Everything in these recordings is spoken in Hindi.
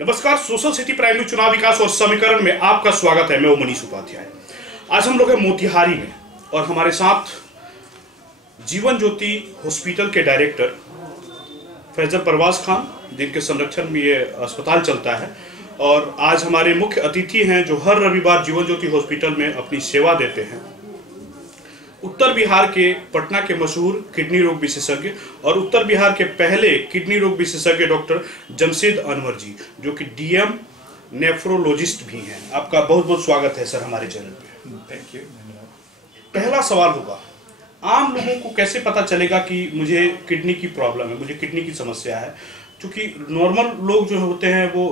नमस्कार, सोशल सिटी प्राइम न्यूज चुनाव विकास और समीकरण में आपका स्वागत है। मैं मनीष उपाध्याय। आज हम लोग हैं मोतिहारी में और हमारे साथ जीवन ज्योति हॉस्पिटल के डायरेक्टर फैजल परवाज खान, जिनके संरक्षण में ये अस्पताल चलता है, और आज हमारे मुख्य अतिथि हैं जो हर रविवार जीवन ज्योति हॉस्पिटल में अपनी सेवा देते हैं, उत्तर बिहार के पटना के मशहूर किडनी रोग विशेषज्ञ और उत्तर बिहार के पहले किडनी रोग विशेषज्ञ डॉक्टर जमशेद अनवर जी, जो कि डीएम नेफ्रोलॉजिस्ट भी हैं। आपका बहुत बहुत स्वागत है सर हमारे चैनल पे। Thank you. पहला सवाल होगा, आम लोगों को कैसे पता चलेगा कि मुझे किडनी की प्रॉब्लम है, मुझे किडनी की समस्या है? क्योंकि नॉर्मल लोग जो होते हैं वो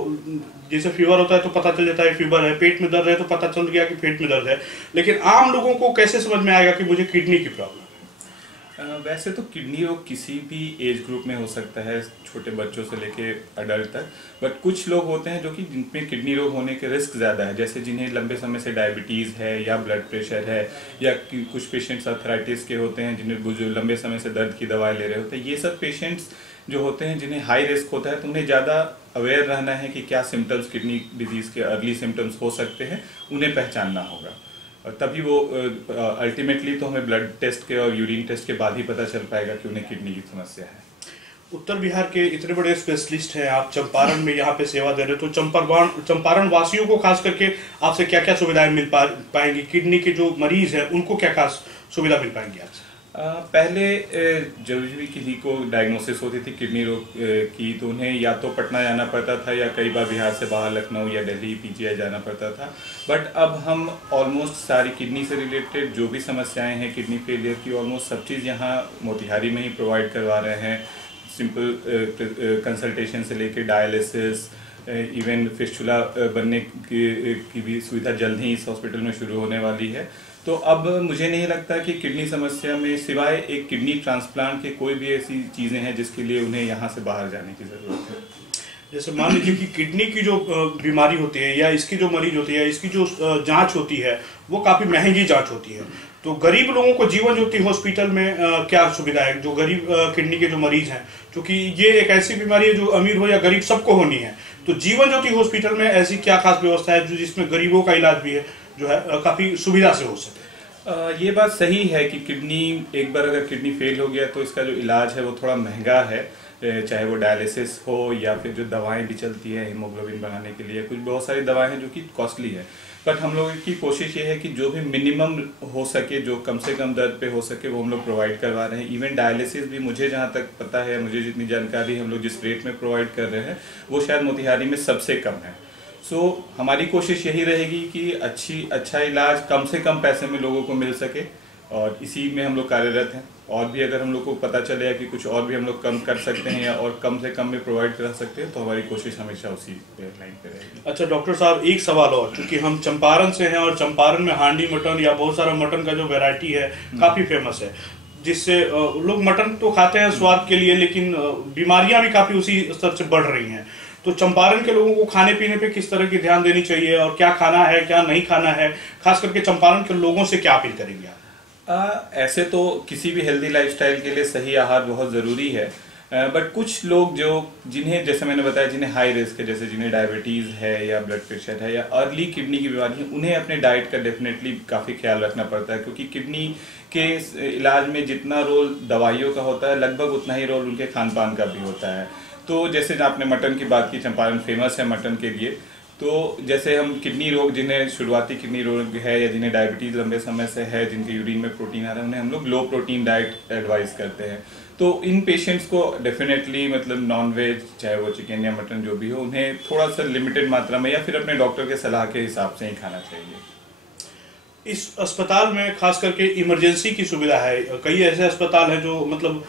जैसे फीवर होता है तो पता चल जाता है फीवर है, पेट में दर्द है तो पता चल गया कि पेट में दर्द है, लेकिन आम लोगों को कैसे समझ में आएगा कि मुझे किडनी की प्रॉब्लम है? वैसे तो किडनी रोग किसी भी एज ग्रुप में हो सकता है, छोटे बच्चों से लेके अडल्ट तक, बट कुछ लोग होते हैं जो कि जिनमें किडनी रोग होने के रिस्क ज़्यादा है, जैसे जिन्हें लंबे समय से डायबिटीज़ है या ब्लड प्रेशर है, या कुछ पेशेंट्स अर्थराइटिस के होते हैं जिन्हें जो लंबे समय से दर्द की दवाई ले रहे होते हैं। ये सब पेशेंट्स जो होते हैं जिन्हें हाई रिस्क होता है, तो उन्हें ज़्यादा अवेयर रहना है कि क्या सिम्टम्स किडनी डिजीज़ के अर्ली सिम्टम्स हो सकते हैं, उन्हें पहचानना होगा। और तभी वो अल्टीमेटली तो हमें ब्लड टेस्ट के और यूरिन टेस्ट के बाद ही पता चल पाएगा कि उन्हें किडनी की समस्या है। उत्तर बिहार के इतने बड़े स्पेशलिस्ट हैं, आप चंपारण में यहाँ पे सेवा दे रहे हो, तो चंपारण वासियों को खास करके आपसे क्या क्या सुविधाएं मिल पाएंगी? किडनी के जो मरीज हैं उनको क्या खास सुविधा मिल पाएंगी आपसे? पहले जब भी किसी को डायग्नोसिस होती थी किडनी रोग की, तो उन्हें या तो पटना जाना पड़ता था या कई बार बिहार से बाहर लखनऊ या दिल्ली पीजीआई जाना पड़ता था। बट अब हम ऑलमोस्ट सारी किडनी से रिलेटेड जो भी समस्याएं हैं किडनी फेलियर की, ऑलमोस्ट सब चीज़ यहाँ मोतिहारी में ही प्रोवाइड करवा रहे हैं। सिंपल कंसल्टेशन से लेके डायलिसिस, इवन फिस्टुला बनने की भी सुविधा जल्द ही इस हॉस्पिटल में शुरू होने वाली है। तो अब मुझे नहीं लगता कि किडनी समस्या में सिवाय एक किडनी ट्रांसप्लांट के कोई भी ऐसी चीज़ें हैं जिसके लिए उन्हें यहाँ से बाहर जाने की ज़रूरत है। जैसे मान लीजिए कि किडनी की जो बीमारी होती है या इसकी जो मरीज होती है, इसकी जो जांच होती है वो काफ़ी महंगी जांच होती है, तो गरीब लोगों को जीवन ज्योति हॉस्पिटल में क्या सुविधा है? जो गरीब किडनी के जो मरीज हैं, क्योंकि ये एक ऐसी बीमारी है जो अमीर हो या गरीब सबको होनी है, तो जीवन ज्योति हॉस्पिटल में ऐसी क्या खास व्यवस्था है जो जिसमें गरीबों का इलाज भी है जो है काफ़ी सुविधा से हो सके? ये बात सही है कि किडनी एक बार अगर किडनी फेल हो गया तो इसका जो इलाज है वो थोड़ा महंगा है, चाहे वो डायलिसिस हो या फिर जो दवाएं भी चलती है हीमोग्लोबिन बढ़ाने के लिए, कुछ बहुत सारी दवाएं हैं जो कि कॉस्टली है। बट हम लोगों की कोशिश ये है कि जो भी मिनिमम हो सके, जो कम से कम दर्द पे हो सके, वो हम लोग प्रोवाइड करवा रहे हैं। इवन डायलिसिस भी मुझे जहाँ तक पता है, मुझे जितनी जानकारी हम लोग जिस रेट में प्रोवाइड कर रहे हैं वो शायद मोतिहारी में सबसे कम है। सो हमारी कोशिश यही रहेगी कि अच्छा इलाज कम से कम पैसे में लोगों को मिल सके, और इसी में हम लोग कार्यरत हैं। और भी अगर हम लोग को पता चले कि कुछ और भी हम लोग कम कर सकते हैं या और कम से कम में प्रोवाइड करा सकते हैं, तो हमारी कोशिश हमेशा उसी लाइन पे रहेगी। अच्छा डॉक्टर साहब, एक सवाल और, क्योंकि हम चंपारण से हैं और चंपारण में हांडी मटन या बहुत सारा मटन का जो वैरायटी है काफ़ी फेमस है, जिससे लोग मटन तो खाते हैं स्वाद के लिए, लेकिन बीमारियां भी काफ़ी उसी स्तर से बढ़ रही हैं। तो चंपारण के लोगों को खाने पीने पे किस तरह की ध्यान देनी चाहिए और क्या खाना है क्या नहीं खाना है, खास करके चंपारण के लोगों से क्या अपील करेंगे आप? ऐसे तो किसी भी हेल्दी लाइफस्टाइल के लिए सही आहार बहुत ज़रूरी है, बट कुछ लोग जिन्हें जैसे मैंने बताया, जिन्हें हाई रिस्क है, जैसे जिन्हें डायबिटीज़ है या ब्लड प्रेशर है या अर्ली किडनी की बीमारी है, उन्हें अपने डाइट का डेफिनेटली काफ़ी ख्याल रखना पड़ता है, क्योंकि किडनी के इलाज में जितना रोल दवाइयों का होता है, लगभग उतना ही रोल उनके खान पान का भी होता है। तो जैसे आपने मटन की बात की, चंपारण फेमस है मटन के लिए, तो जैसे हम किडनी रोग, जिन्हें शुरुआती किडनी रोग है या जिन्हें डायबिटीज़ लंबे समय से है, जिनके यूरिन में प्रोटीन आ रहा है, उन्हें हम लोग लो प्रोटीन डाइट एडवाइस करते हैं। तो इन पेशेंट्स को डेफिनेटली मतलब नॉन वेज, चाहे वो चिकन या मटन जो भी हो, उन्हें थोड़ा सा लिमिटेड मात्रा में या फिर अपने डॉक्टर के सलाह के हिसाब से ही खाना चाहिए। इस अस्पताल में खास करके इमरजेंसी की सुविधा है। कई ऐसे अस्पताल हैं जो मतलब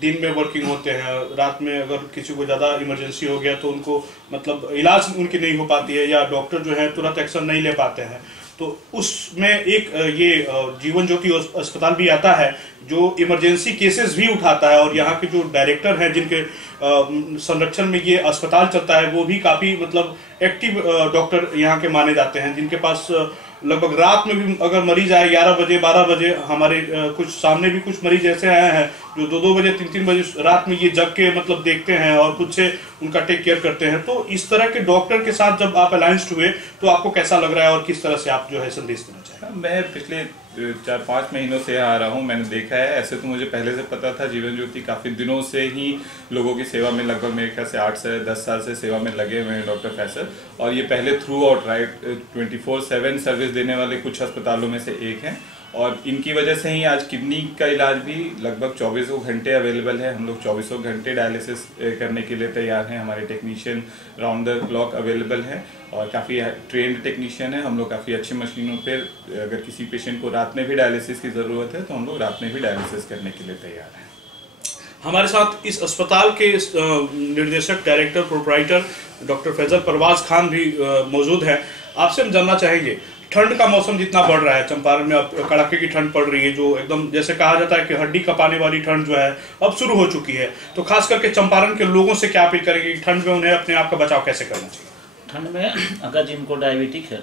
दिन में वर्किंग होते हैं, रात में अगर किसी को ज़्यादा इमरजेंसी हो गया तो उनको मतलब इलाज उनकी नहीं हो पाती है या डॉक्टर जो है तुरंत एक्शन नहीं ले पाते हैं, तो उसमें एक ये जीवन ज्योति अस्पताल भी आता है जो इमरजेंसी केसेस भी उठाता है, और यहाँ के जो डायरेक्टर हैं जिनके संरक्षण में ये अस्पताल चलता है वो भी काफी मतलब एक्टिव डॉक्टर यहाँ के माने जाते हैं, जिनके पास लगभग रात में भी अगर मरीज आए 11 बजे 12 बजे, हमारे कुछ सामने भी कुछ मरीज ऐसे आए हैं जो 2-2 बजे 3-3 बजे रात में ये जग के मतलब देखते हैं और खुद से उनका टेक केयर करते हैं। तो इस तरह के डॉक्टर के साथ जब आप अलायंस्ड हुए तो आपको कैसा लग रहा है और किस तरह से आप जो है संदेश देना चाहेंगे? मैं पिछले 4-5 महीनों से आ रहा हूँ, मैंने देखा है। ऐसे तो मुझे पहले से पता था, जीवन ज्योति काफ़ी दिनों से ही लोगों की सेवा में, लगभग मेरे ख्याल से 8 से 10 साल से सेवा में लगे हुए हैं डॉक्टर फैसल, और ये पहले थ्रू आउट राइट 24/7 सर्विस देने वाले कुछ अस्पतालों में से एक हैं। और इनकी वजह से ही आज किडनी का इलाज भी लगभग 24 घंटे अवेलेबल है। हम लोग 24 घंटे डायलिसिस करने के लिए तैयार हैं। हमारे technician round the clock available हैं और काफ़ी ट्रेंड टेक्नीशियन है। हम लोग काफ़ी अच्छी मशीनों पे, अगर किसी पेशेंट को रात में भी डायलिसिस की ज़रूरत है तो हम लोग रात में भी डायलिसिस करने के लिए तैयार हैं। हमारे साथ इस अस्पताल के निर्देशक, director, proprietor doctor Faizal Parwaz Khan भी मौजूद हैं। आपसे हम जानना चाहेंगे, ठंड का मौसम जितना बढ़ रहा है, चंपारण में अब कड़ाके की ठंड पड़ रही है, जो एकदम जैसे कहा जाता है कि हड्डी कपाने वाली ठंड जो है अब शुरू हो चुकी है, तो खास करके चंपारण के लोगों से क्या अपील करेंगे कि ठंड में उन्हें अपने आप का बचाव कैसे करना चाहिए? ठंड में अगर जिनको डायबिटिक है,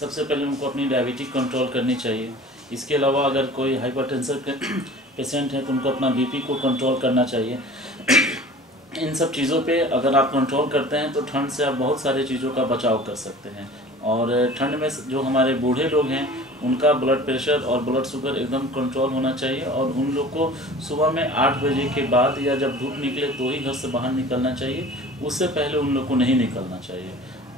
सबसे पहले उनको अपनी डायबिटिक कंट्रोल करनी चाहिए। इसके अलावा अगर कोई हाइपरटेंशन के पेशेंट है तो उनको अपना बीपी को कंट्रोल करना चाहिए। इन सब चीज़ों पे अगर आप कंट्रोल करते हैं तो ठंड से आप बहुत सारी चीज़ों का बचाव कर सकते हैं। और ठंड में जो हमारे बूढ़े लोग हैं उनका ब्लड प्रेशर और ब्लड शुगर एकदम कंट्रोल होना चाहिए, और उन लोग को सुबह में 8 बजे के बाद या जब धूप निकले तो ही घर से बाहर निकलना चाहिए, उससे पहले उन लोग को नहीं निकलना चाहिए।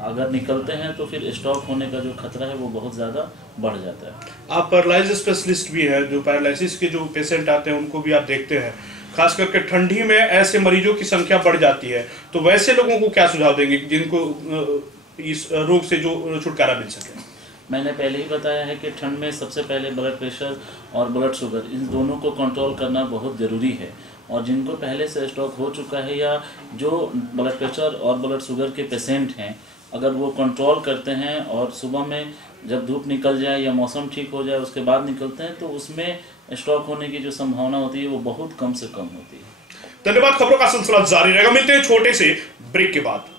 अगर निकलते हैं तो फिर स्ट्रोक होने का जो खतरा है वो बहुत ज़्यादा बढ़ जाता है। आप पैरालिसिस स्पेशलिस्ट भी हैं, जो पैरालिसिस के जो पेशेंट आते हैं उनको भी आप देखते हैं, खास करके ठंडी में ऐसे मरीजों की संख्या बढ़ जाती है, तो वैसे लोगों को क्या सुझाव देंगे जिनको इस रोग से जो छुटकारा मिल सके? मैंने पहले ही बताया है कि ठंड में सबसे पहले ब्लड प्रेशर और ब्लड शुगर, इन दोनों को कंट्रोल करना बहुत ज़रूरी है। और जिनको पहले से स्ट्रोक हो चुका है या जो ब्लड प्रेशर और ब्लड शुगर के पेशेंट हैं, अगर वो कंट्रोल करते हैं और सुबह में जब धूप निकल जाए या मौसम ठीक हो जाए उसके बाद निकलते हैं तो उसमें स्ट्रोक होने की जो संभावना होती है वो बहुत कम से कम होती है। धन्यवाद। खबरों का सिलसिला जारी रहेगा, मिलते हैं छोटे से ब्रेक के बाद।